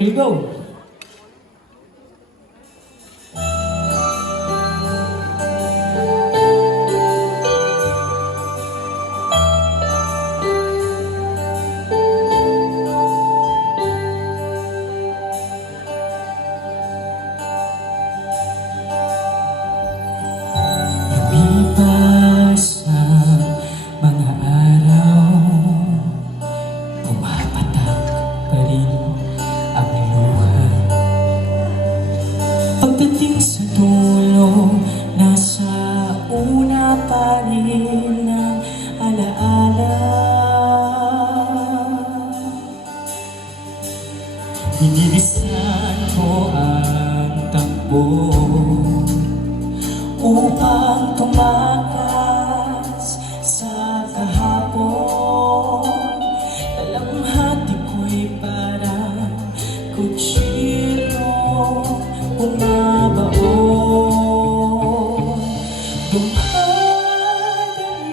Here you go. Lumipas ang mga araw, pumapatak pa rin ang luha. Pagdating sa dulo, nasa una pa rin ang alaala. Dinilisan ko ang takbo upang tumakas sa kahapon. Dalamhati ko'y parang kutsilyo bumabaon. Dumadali,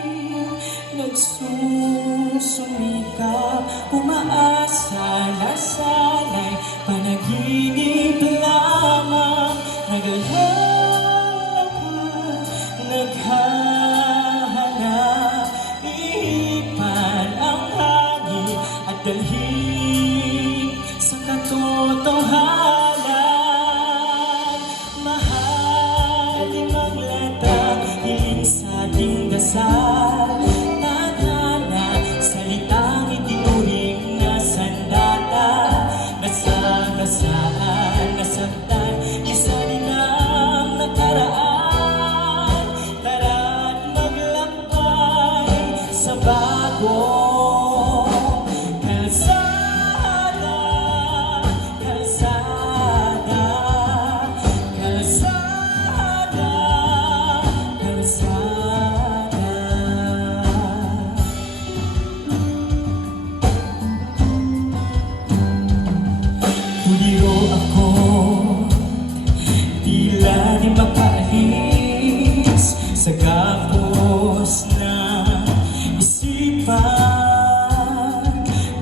nagsusumikap, umaasa na sana'y panaginip lamang. Naghahanap, ihipan ang hangin at dalhin sa katotohanan. Mahalin ang latang hiling sa ating dasal. Tadhana, salitang itinuring na sandata. Nasagasaan, nasaktan, isa rin ang nakaraan. Bagong kalsada, kalsada, kalsada, kalsada. Tuliro ako, tila di makaalis sa gapos ng isipan.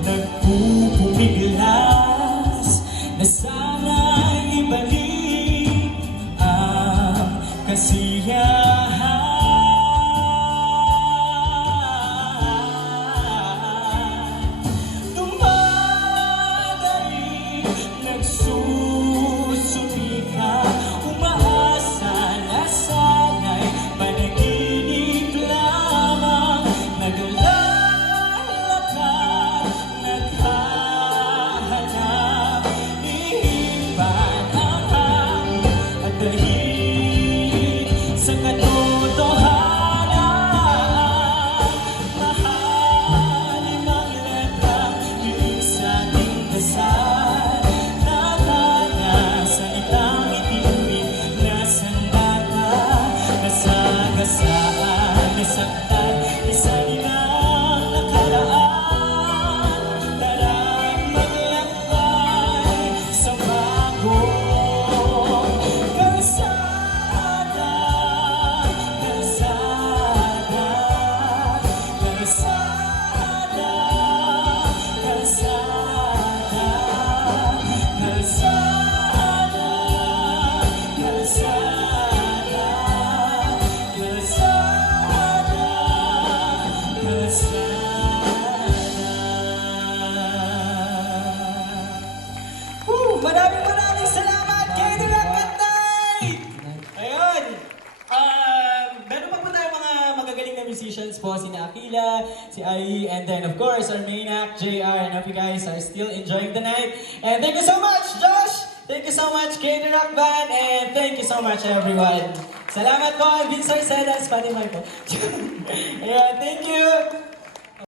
Nagpupumiglas na sana'y ibalik ang kasiyahan. Dumadali, nagsusumika, umaasa na sana'y panaginip lamang. Naglalakad, naghahanap, ihipan ang hangin at dalhin sa katotohanan. Mahalin ang latang hiling sa ating dasal. Tadhana, salitang itinuring na sandata. Nasagasaan, nasaktan, isa rin ang nakaraan. Tara't maglakbay sa bagong kalsada, kalsada, kalsada, kalsada, kalsada, kalsada, Maraming salamat, Katie Rakatay! Ayun! Meron pa po tayo mga magagaling na musicians po, si Akila, si Ai, and then of course, our main act, JR, and hope you guys are still enjoying the night. And thank you so much, Josh! Thank you so much, Katie Rock Band, and thank you so much, everyone. Salamat po, Vince Arcedas, Spotify po. Ayan, thank you!